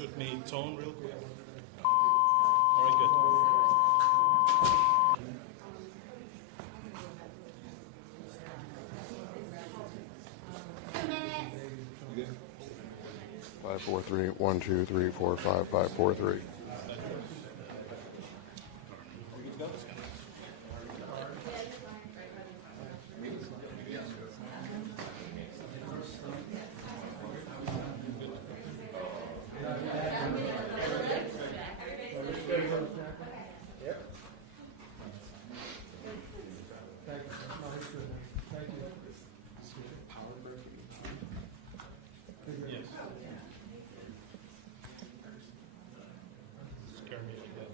shoot me tone real quick. All right, good. 5, 4, 3, 1, 2, 3, 4, 5, 5, 4, 3. Yes. Scare me to death.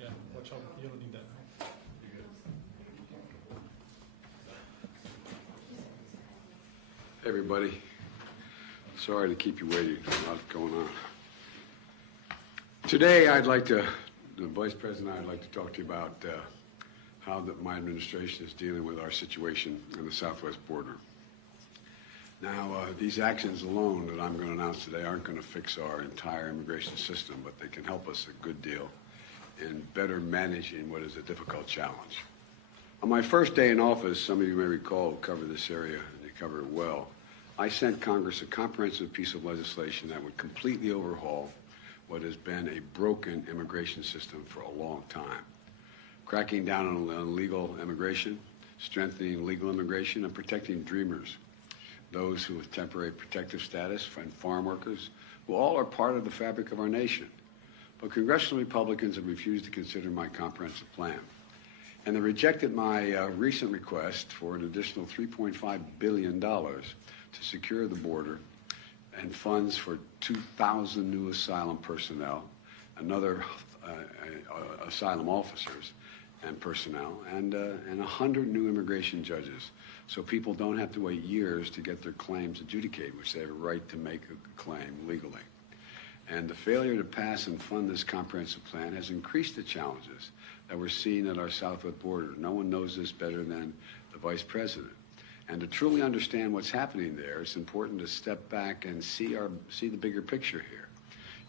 Yeah, watch out. You don't need that. Hey everybody, sorry to keep you waiting. There's a lot going on. Today, the Vice President and I'd like to talk to you about how my administration is dealing with our situation in the southwest border. Now, these actions alone that I'm going to announce today aren't going to fix our entire immigration system, but they can help us a good deal in better managing what is a difficult challenge. On my first day in office, some of you may recall, covered this area, and you cover it well. I sent Congress a comprehensive piece of legislation that would completely overhaul what has been a broken immigration system for a long time. Cracking down on illegal immigration, strengthening legal immigration, and protecting dreamers, those who with temporary protective status, and farm workers, who all are part of the fabric of our nation. But congressional Republicans have refused to consider my comprehensive plan. And they rejected my recent request for an additional $3.5 billion to secure the border and funds for 2,000 new asylum personnel, another asylum officers and personnel, and 100 new immigration judges, so people don't have to wait years to get their claims adjudicated, which they have a right to make a claim legally. And the failure to pass and fund this comprehensive plan has increased the challenges that we're seeing at our southwest border. No one knows this better than the Vice President. And to truly understand what's happening there, it's important to step back and see the bigger picture here.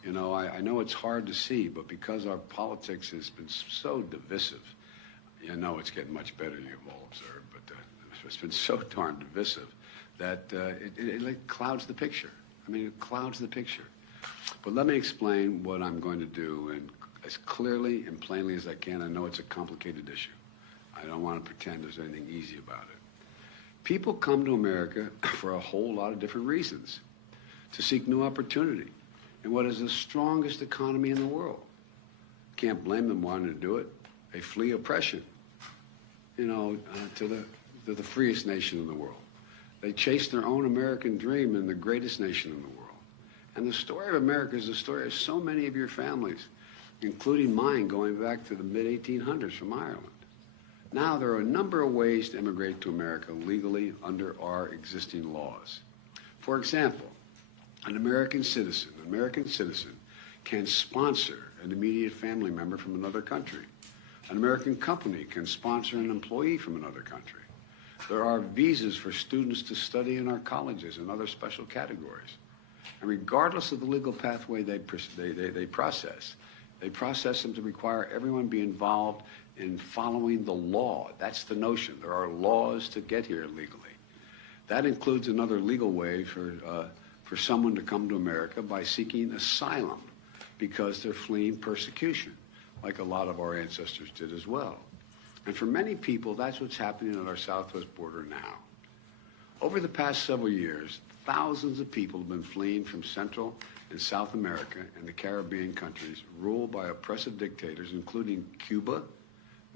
You know, I know it's hard to see, but because our politics has been so divisive, you know it's getting much better, you've all observed, but it's been so darn divisive that it like clouds the picture. I mean, it clouds the picture. But let me explain what I'm going to do and as clearly and plainly as I can. I know it's a complicated issue. I don't want to pretend there's anything easy about it. People come to America for a whole lot of different reasons, to seek new opportunity in what is the strongest economy in the world. Can't blame them wanting to do it. They flee oppression, you know, to the freest nation in the world. They chase their own American dream in the greatest nation in the world. And the story of America is the story of so many of your families, including mine, going back to the mid-1800s from Ireland. Now, there are a number of ways to immigrate to America legally under our existing laws. For example, an American citizen can sponsor an immediate family member from another country. An American company can sponsor an employee from another country. There are visas for students to study in our colleges and other special categories. And regardless of the legal pathway they process them to require everyone be involved in following the law. That's the notion. There are laws to get here legally. That includes another legal way for someone to come to America by seeking asylum because they're fleeing persecution, like a lot of our ancestors did as well. And for many people, that's what's happening at our southwest border now. Over the past several years, thousands of people have been fleeing from Central and South America and the Caribbean countries ruled by oppressive dictators, including Cuba,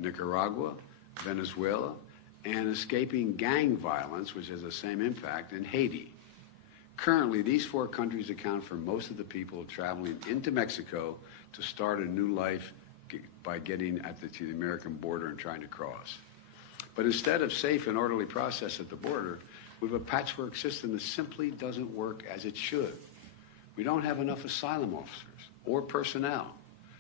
Nicaragua, Venezuela, and escaping gang violence, which has the same impact, in Haiti. Currently, these four countries account for most of the people traveling into Mexico to start a new life by getting to the American border and trying to cross. But instead of safe and orderly process at the border, We have a patchwork system that simply doesn't work as it should. We don't have enough asylum officers or personnel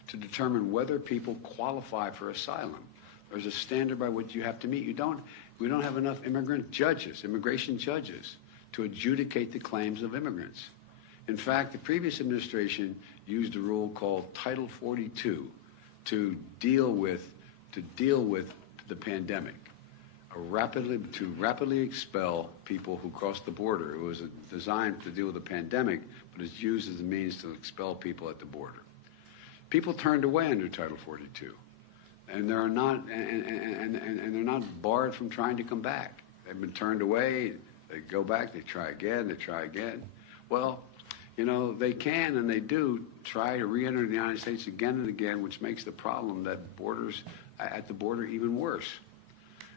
to determine whether people qualify for asylum. There's a standard by which you have to meet. We don't have enough immigration judges, to adjudicate the claims of immigrants. In fact, the previous administration used a rule called Title 42 to deal with the pandemic, to rapidly expel people who crossed the border. It was designed to deal with the pandemic, but it's used as a means to expel people at the border. People turned away under Title 42, and they're not barred from trying to come back. They've been turned away. They go back. They try again. They try again. Well, you know, they can and they do try to re-enter the United States again and again, which makes the problem at the border even worse.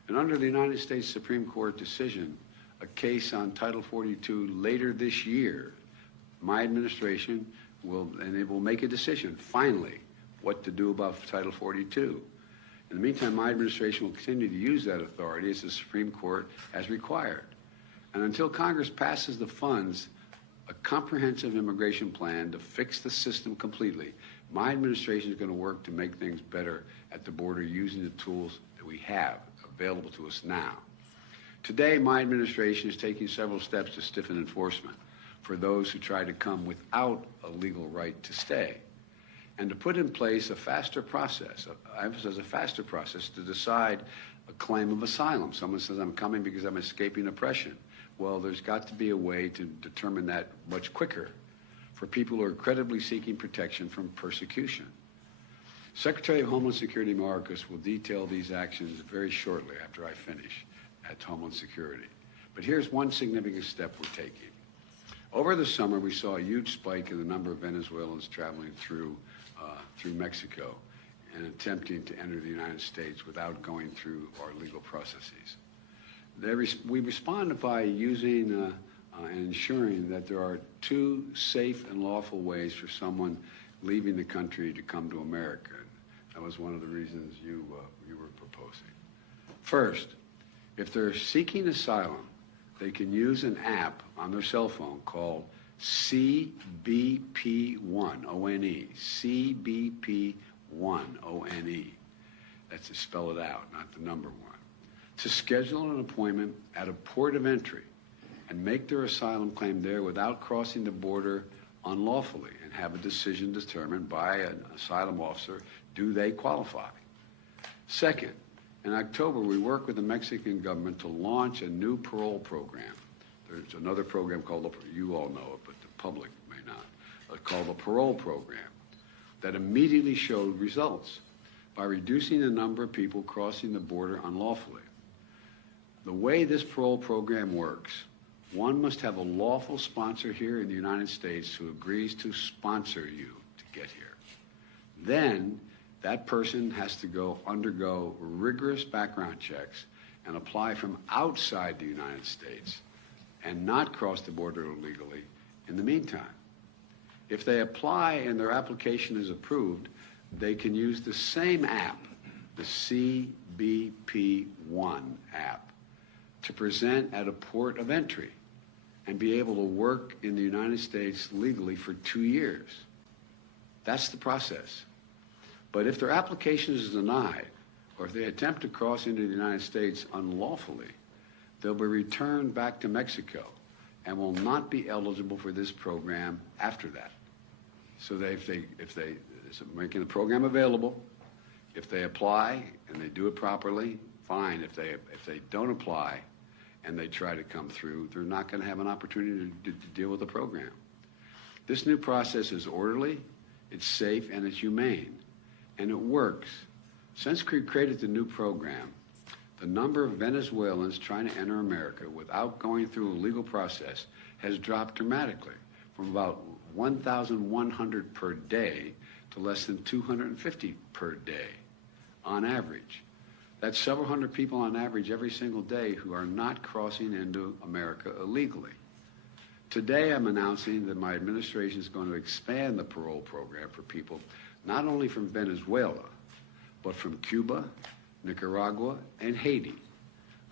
And under the United States Supreme Court decision, a case on Title 42 later this year, my administration will make a decision, finally, what to do about Title 42. In the meantime, my administration will continue to use that authority as the Supreme Court has required. And until Congress passes the funds, a comprehensive immigration plan to fix the system completely, my administration is going to work to make things better at the border using the tools that we have available to us now. Today, my administration is taking several steps to stiffen enforcement for those who try to come without a legal right to stay, and to put in place a faster process, I emphasize a faster process, to decide a claim of asylum. Someone says, I'm coming because I'm escaping oppression. Well, there's got to be a way to determine that much quicker for people who are credibly seeking protection from persecution. Secretary of Homeland Security Mayorkas will detail these actions very shortly after I finish at Homeland Security. But here's one significant step we're taking. Over the summer, we saw a huge spike in the number of Venezuelans traveling through Mexico and attempting to enter the United States without going through our legal processes. We responded by using and ensuring that there are two safe and lawful ways for someone leaving the country to come to America. That was one of the reasons you were proposing. First, if they're seeking asylum, they can use an app on their cell phone called CBP1, O-N-E, CBP1, O-N-E. That's to spell it out, not the number one. To schedule an appointment at a port of entry and make their asylum claim there without crossing the border unlawfully and have a decision determined by an asylum officer, do they qualify? Second, in October, we worked with the Mexican government to launch a new parole program. There's another program called, you all know it, but the public may not, called the parole program that immediately showed results by reducing the number of people crossing the border unlawfully. The way this parole program works, one must have a lawful sponsor here in the United States who agrees to sponsor you to get here. Then that person has to undergo rigorous background checks and apply from outside the United States and not cross the border illegally in the meantime. If they apply and their application is approved, they can use the same app, the CBP1 app, to present at a port of entry and be able to work in the United States legally for 2 years. That's the process. But if their application is denied, or if they attempt to cross into the United States unlawfully, they'll be returned back to Mexico and will not be eligible for this program after that. So if they making the program available, if they apply and they do it properly, fine. If they don't apply and they try to come through, they're not going to have an opportunity to deal with the program. This new process is orderly, it's safe, and it's humane. And it works. Since we created the new program, the number of Venezuelans trying to enter America without going through a legal process has dropped dramatically from about 1,100 per day to less than 250 per day on average. That's several hundred people on average every single day who are not crossing into America illegally. Today I'm announcing that my administration is going to expand the parole program for people not only from Venezuela, but from Cuba, Nicaragua, and Haiti.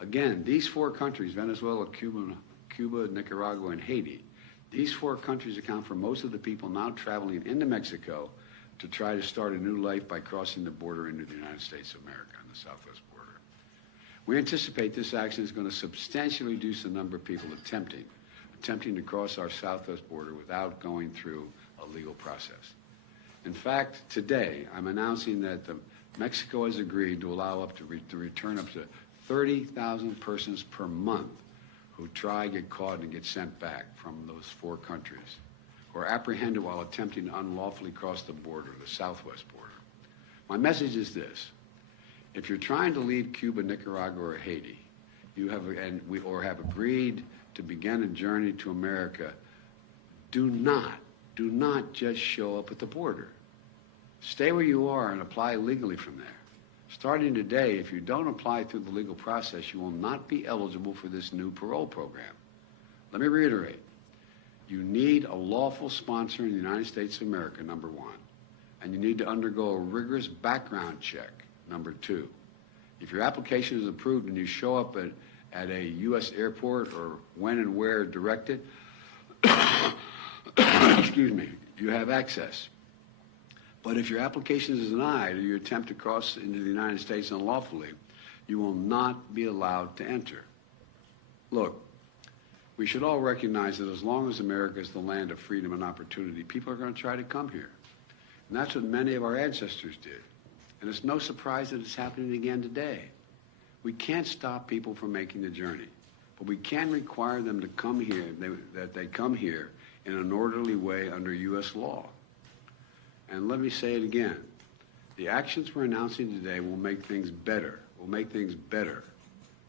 Again, these four countries, Venezuela, Cuba, Nicaragua, and Haiti, these four countries account for most of the people now traveling into Mexico to try to start a new life by crossing the border into the United States of America on the southwest border. We anticipate this action is going to substantially reduce the number of people attempting to cross our southwest border without going through a legal process. In fact, today, I'm announcing that Mexico has agreed to allow to return up to 30,000 persons per month who try, get caught, and get sent back from those four countries, who are apprehended while attempting to unlawfully cross the border, the southwest border. My message is this. If you're trying to leave Cuba, Nicaragua, or Haiti, or have agreed to begin a journey to America, do not just show up at the border. Stay where you are and apply legally from there. Starting today, if you don't apply through the legal process, you will not be eligible for this new parole program. Let me reiterate. You need a lawful sponsor in the United States of America, number one. And you need to undergo a rigorous background check, number two. If your application is approved and you show up at a U.S. airport or when and where directed, excuse me, you have access. But if your application is denied or you attempt to cross into the United States unlawfully, you will not be allowed to enter. Look, we should all recognize that as long as America is the land of freedom and opportunity, people are going to try to come here. And that's what many of our ancestors did. And it's no surprise that it's happening again today. We can't stop people from making the journey, but we can require them to come here, that they come here in an orderly way under U.S. law. And let me say it again. The actions we're announcing today will make things better,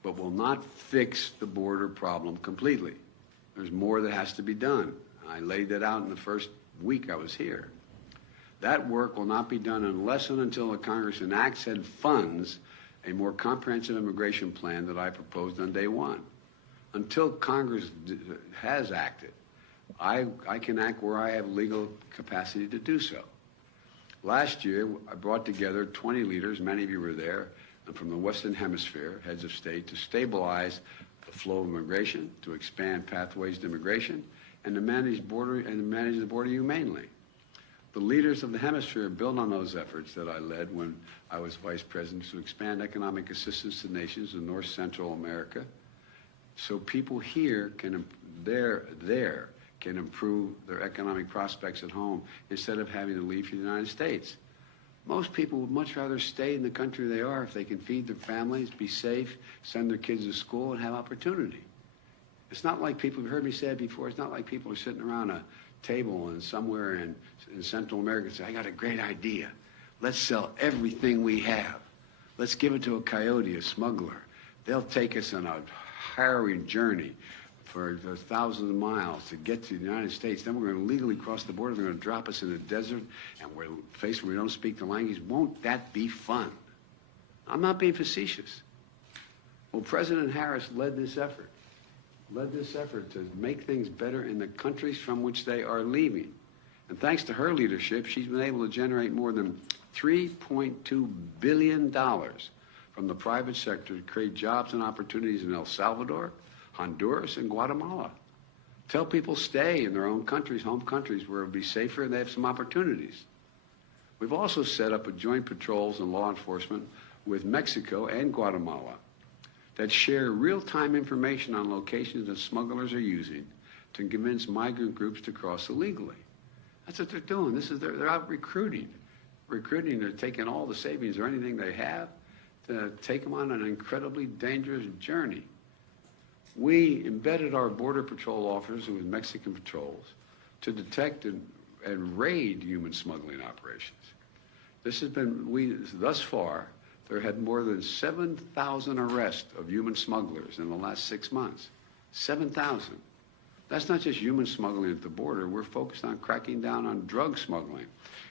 but will not fix the border problem completely. There's more that has to be done. I laid that out in the first week I was here. That work will not be done unless and until the Congress enacts and funds a more comprehensive immigration plan that I proposed on day one. Until Congress has acted, I can act where I have legal capacity to do so. Last year, I brought together 20 leaders, many of you were there, and from the Western Hemisphere, heads of state, to stabilize the flow of immigration, to expand pathways to immigration, and to manage the border humanely. The leaders of the hemisphere built on those efforts that I led when I was vice president to expand economic assistance to nations in North Central America, so people here can improve their economic prospects at home instead of having to leave for the United States. Most people would much rather stay in the country they are if they can feed their families, be safe, send their kids to school, and have opportunity. It's not like people, you've heard me say it before, it's not like people are sitting around a table and somewhere in Central America and say, I got a great idea. Let's sell everything we have. Let's give it to a coyote, a smuggler. They'll take us on a harrowing journey for thousands of miles to get to the United States. Then we're going to legally cross the border. They're going to drop us in the desert, and we're faced where we don't speak the language. Won't that be fun? I'm not being facetious. Well, President Harris led this effort to make things better in the countries from which they are leaving. And thanks to her leadership, she's been able to generate more than $3.2 billion from the private sector to create jobs and opportunities in El Salvador, Honduras, and Guatemala. Tell people stay in their own countries, home countries, where it'll be safer and they have some opportunities. We've also set up a joint patrols and law enforcement with Mexico and Guatemala that share real-time information on locations that smugglers are using to convince migrant groups to cross illegally. That's what they're doing. They're out recruiting. They're taking all the savings or anything they have to take them on an incredibly dangerous journey. We embedded our Border Patrol officers with Mexican patrols to detect and raid human smuggling operations. Thus far, there had more than 7,000 arrests of human smugglers in the last 6 months. 7,000. That's not just human smuggling at the border. We're focused on cracking down on drug smuggling,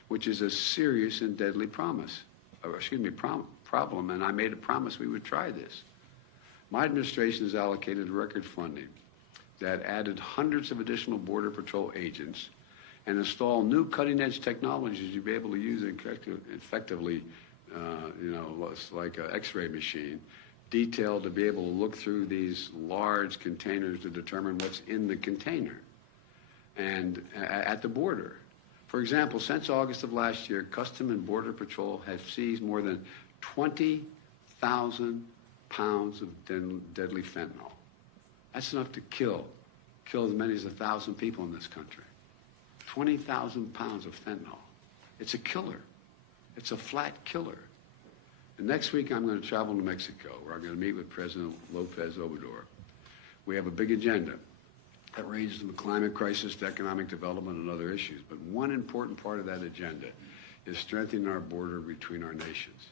which is a serious and deadly problem, and I made a promise we would try this. My administration has allocated record funding that added hundreds of additional Border Patrol agents and installed new cutting-edge technologies you'll be able to use effectively, like an X-ray machine, detail to be able to look through these large containers to determine what's in the container and at the border. For example, since August of last year, Custom and Border Patrol have seized more than 20,000 pounds of deadly fentanyl. That's enough to kill as many as 1,000 people in this country. 20,000 pounds of fentanyl. It's a killer. It's a flat killer. And next week I'm going to travel to Mexico, where I'm going to meet with President Lopez Obrador. We have a big agenda that ranges from the climate crisis to economic development and other issues. But one important part of that agenda is strengthening our border between our nations.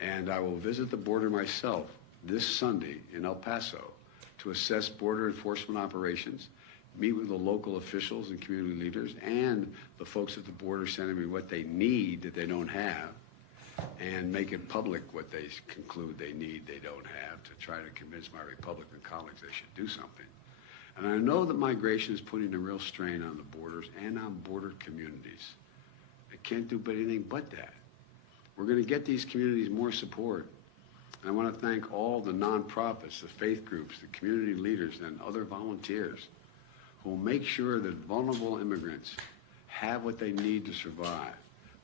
And I will visit the border myself this Sunday in El Paso to assess border enforcement operations, meet with the local officials and community leaders and the folks at the border sending me what they need that they don't have, and make it public what they conclude they need they don't have, to try to convince my Republican colleagues they should do something. And I know that migration is putting a real strain on the borders and on border communities. They can't do anything but that. We're going to get these communities more support. And I want to thank all the nonprofits, the faith groups, the community leaders, and other volunteers who will make sure that vulnerable immigrants have what they need to survive,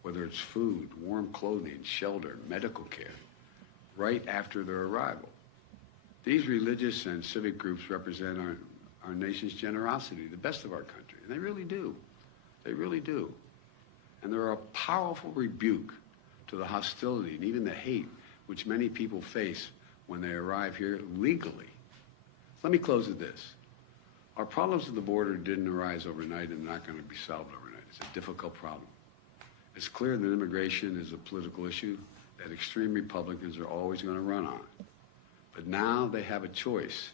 whether it's food, warm clothing, shelter, medical care, right after their arrival. These religious and civic groups represent our nation's generosity, the best of our country, and they really do. They really do. And they're a powerful rebuke to the hostility and even the hate which many people face when they arrive here legally. Let me close with this. Our problems at the border didn't arise overnight and not going to be solved overnight. It's a difficult problem. It's clear that immigration is a political issue that extreme Republicans are always going to run on. But now they have a choice.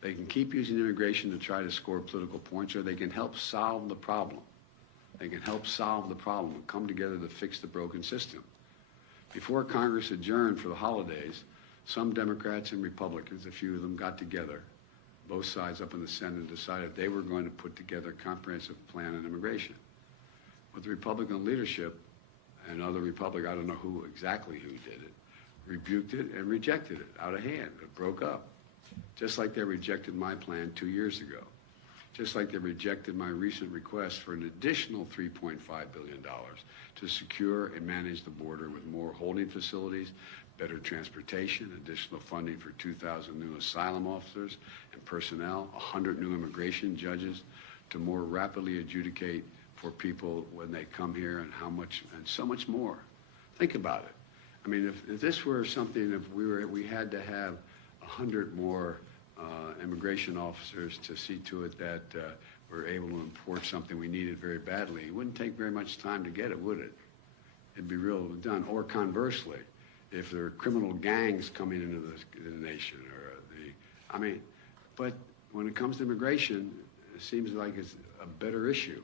They can keep using immigration to try to score political points, or they can help solve the problem. They can help solve the problem and come together to fix the broken system. Before Congress adjourned for the holidays, some Democrats and Republicans, a few of them, got together, both sides up in the Senate, and decided they were going to put together a comprehensive plan on immigration. But the Republican leadership and other Republicans, I don't know who exactly did it, rebuked it and rejected it out of hand. It broke up, just like they rejected my plan 2 years ago, just like they rejected my recent request for an additional $3.5 billion to secure and manage the border with more holding facilities, better transportation, additional funding for 2,000 new asylum officers and personnel, 100 new immigration judges to more rapidly adjudicate for people when they come here, and how much, and so much more. Think about it. I mean, if this were something, if we had to have 100 more immigration officers to see to it that we're able to import something we needed very badly, it wouldn't take very much time to get it, would it? It'd be real done. Or conversely, if there are criminal gangs coming into the nation, or but when it comes to immigration, it seems like it's a better issue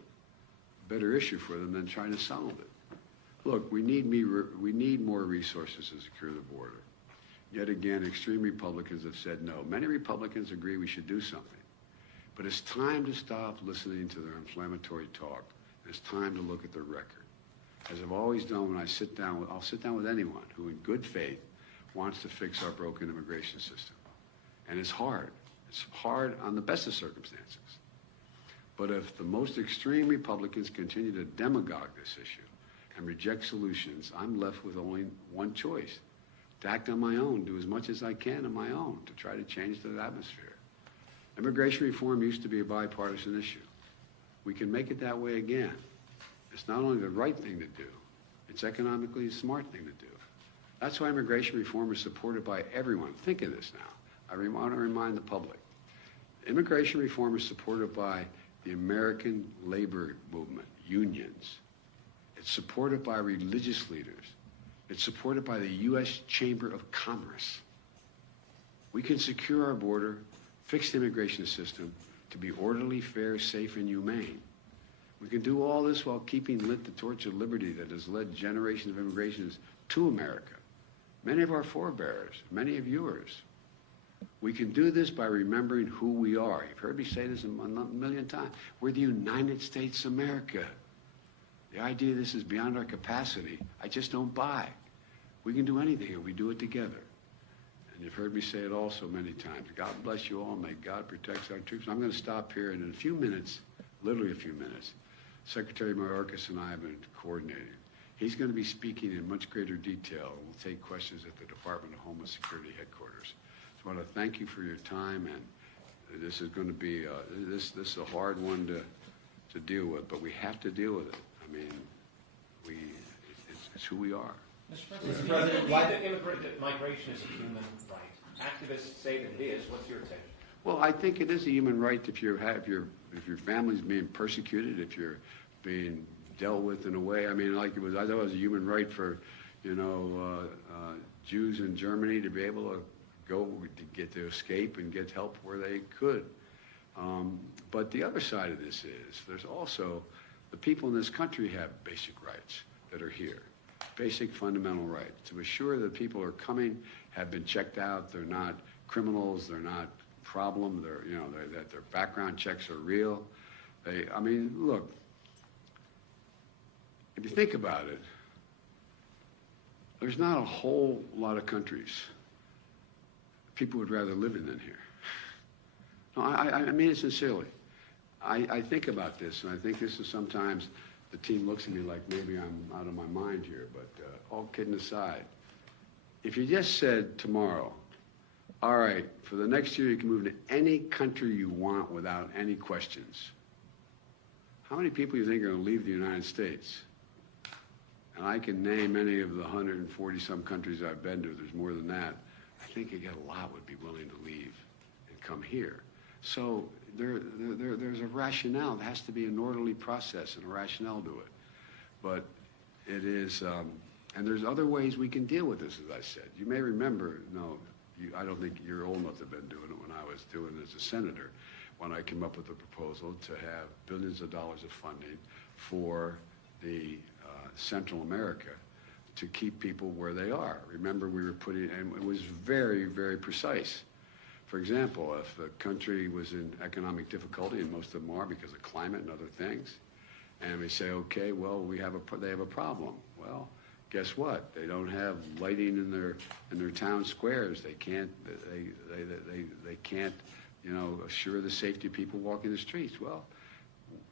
for them than trying to solve it. Look, we need more resources to secure the border. Yet again, extreme Republicans have said no. Many Republicans agree we should do something. But it's time to stop listening to their inflammatory talk. It's time to look at their record. As I've always done when I'll sit down with anyone who in good faith wants to fix our broken immigration system. And it's hard. It's hard on the best of circumstances. But if the most extreme Republicans continue to demagogue this issue and reject solutions, I'm left with only one choice: to act on my own, do as much as I can on my own to try to change the atmosphere. Immigration reform used to be a bipartisan issue. We can make it that way again. It's not only the right thing to do, it's economically a smart thing to do. That's why immigration reform is supported by everyone. Think of this now. I want to remind the public. Immigration reform is supported by the American labor movement, unions. It's supported by religious leaders. It's supported by the U.S. Chamber of Commerce. We can secure our border, fix the immigration system to be orderly, fair, safe, and humane. We can do all this while keeping lit the torch of liberty that has led generations of immigrants to America. Many of our forebears, many of yours. We can do this by remembering who we are. You've heard me say this a million times. We're the United States of America. The idea this is beyond our capacity, I just don't buy. We can do anything if we do it together. and you've heard me say it also many times, God bless you all, may God protect our troops. I'm going to stop here, and in a few minutes, literally a few minutes, Secretary Mayorkas and I have been coordinating. He's going to be speaking in much greater detail. We'll take questions at the Department of Homeland Security headquarters. So I want to thank you for your time, and this is going to be, this is a hard one to deal with, but we have to deal with it. I mean, it's who we are. Mr. President, why the immigrant migration is a human right? Activists say that it is. What's your take? Well, I think it is a human right if your family's being persecuted, if you're being dealt with in a way. I mean, like I thought it was a human right for, Jews in Germany to be able to go to escape and get help where they could. But the other side of this is there's also the people in this country have basic rights that are here. Basic fundamental rights to assure that people are coming, have been checked out, they're not criminals, they're not problem, that their background checks are real. I mean, look, if you think about it, there's not a whole lot of countries people would rather live in than here. No, I mean it sincerely. I think about this, and I think this is sometimes the team looks at me like maybe I'm out of my mind here, but all kidding aside, if you just said tomorrow, all right, for the next year you can move to any country you want without any questions, how many people do you think are going to leave the United States? And I can name any of the 140-some countries I've been to. There's more than that. I think a lot would be willing to leave and come here. So there's a rationale. There has to be an orderly process and a rationale to it. But it is, and there's other ways we can deal with this, as I said. You may remember, I don't think you're old enough to have been doing it when I was doing it as a senator, when I came up with a proposal to have billions of dollars of funding for the Central America to keep people where they are. Remember, we were putting, and it was very, very precise. For example, if a country was in economic difficulty, and most of them are because of climate and other things, and we say, okay, well, they have a problem. Well, guess what? They don't have lighting in their town squares. They can't assure the safety of people walking the streets. Well,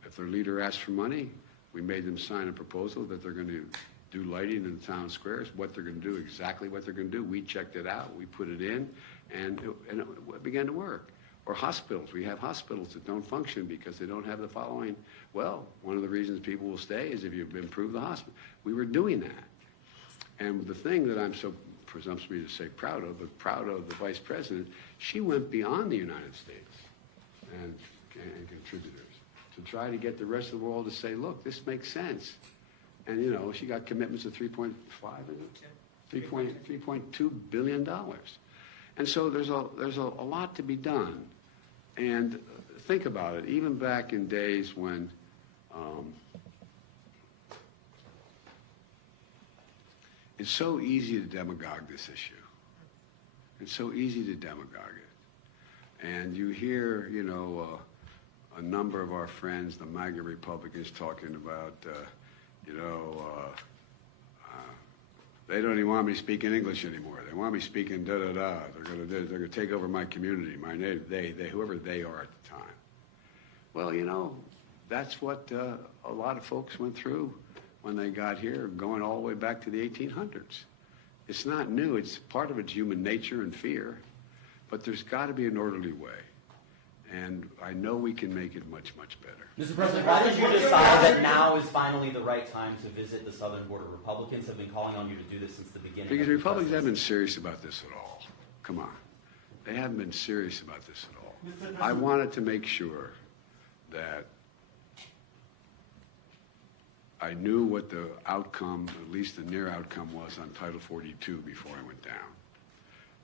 if their leader asks for money, we made them sign a proposal that they're going to do lighting in the town squares, what they're going to do, exactly what they're going to do. We checked it out. We put it in, and it began to work. Or hospitals. We have hospitals that don't function because they don't have the following. Well, one of the reasons people will stay is if you've improved the hospital. We were doing that. And the thing that I'm so presumptuous to say proud of, but proud of the Vice President, she went beyond the United States and contributors to try to get the rest of the world to say, look, this makes sense. And, she got commitments of $3.5 $3.2 billion. And so there's a lot to be done. And think about it, even back in days when it's so easy to demagogue this issue. It's so easy to demagogue it. And you hear, a number of our friends, the MAGA Republicans, talking about, they don't even want me speaking English anymore. They want me speaking da-da-da. They're gonna take over my community, my native, they, whoever they are at the time. Well, that's what a lot of folks went through when they got here, going all the way back to the 1800s. It's not new. It's part of it's human nature and fear, but there's got to be an orderly way. And I know we can make it much, much better. Mr. President, why did you decide that now is finally the right time to visit the southern border? Republicans have been calling on you to do this since the beginning. Because Republicans haven't been serious about this at all. Come on. They haven't been serious about this at all. I wanted to make sure that I knew what the outcome, at least the near outcome, was on Title 42 before I went down.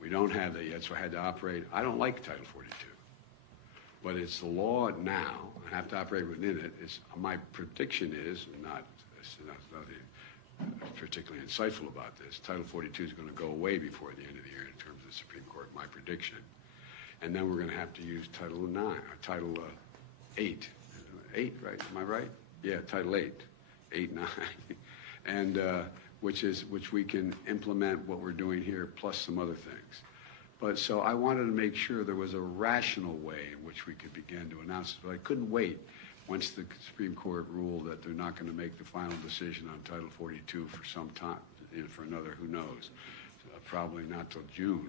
We don't have that yet, so I had to operate. I don't like Title 42. But it's the law now. I have to operate within it. My prediction is, it's nothing particularly insightful about this, Title 42 is going to go away before the end of the year in terms of the Supreme Court, my prediction. And then we're going to have to use Title 8. 8, right? Am I right? Yeah, Title 8. 8, 9. And which we can implement what we're doing here, plus some other things. But so I wanted to make sure there was a rational way in which we could begin to announce it. But I couldn't wait once the Supreme Court ruled that they're not going to make the final decision on Title 42 for some time, for another, who knows, probably not till June,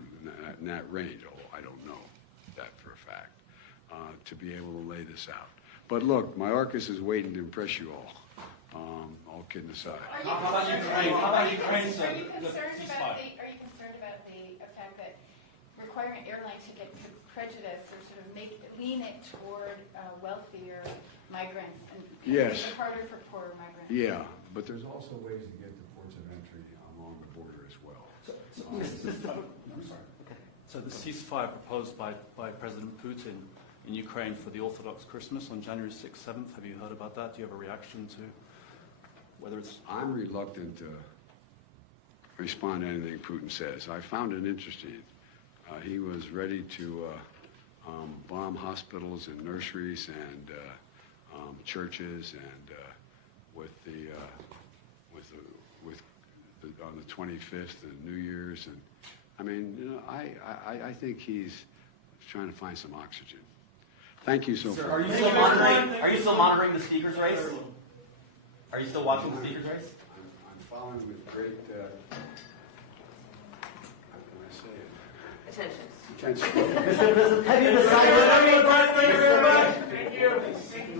in that range. Oh, I don't know that for a fact, to be able to lay this out. But look, Mayorkas is waiting to impress you all. All kidding aside. Are you concerned about the fact that requiring an airline ticket could prejudice or sort of lean it toward wealthier migrants and Yes. make it harder for poorer migrants? Yeah, but there's also ways to get to ports of entry along the border as well. I'm sorry. So the ceasefire proposed by President Putin in Ukraine for the Orthodox Christmas on January 6th, 7th, have you heard about that? Do you have a reaction to whether it's... I'm reluctant to respond to anything Putin says. I found it interesting. He was ready to bomb hospitals and nurseries and churches, and on the 25th and New Year's, and I mean, you know, I think he's trying to find some oxygen. Thank you so Sir, much. are you still monitoring? Are you still monitoring the speaker's race? Are you still watching the speaker's race? I'm following with great, how can I say it? Attention. Attention. Mr. President, have you decided? Thank you very much. Thank you.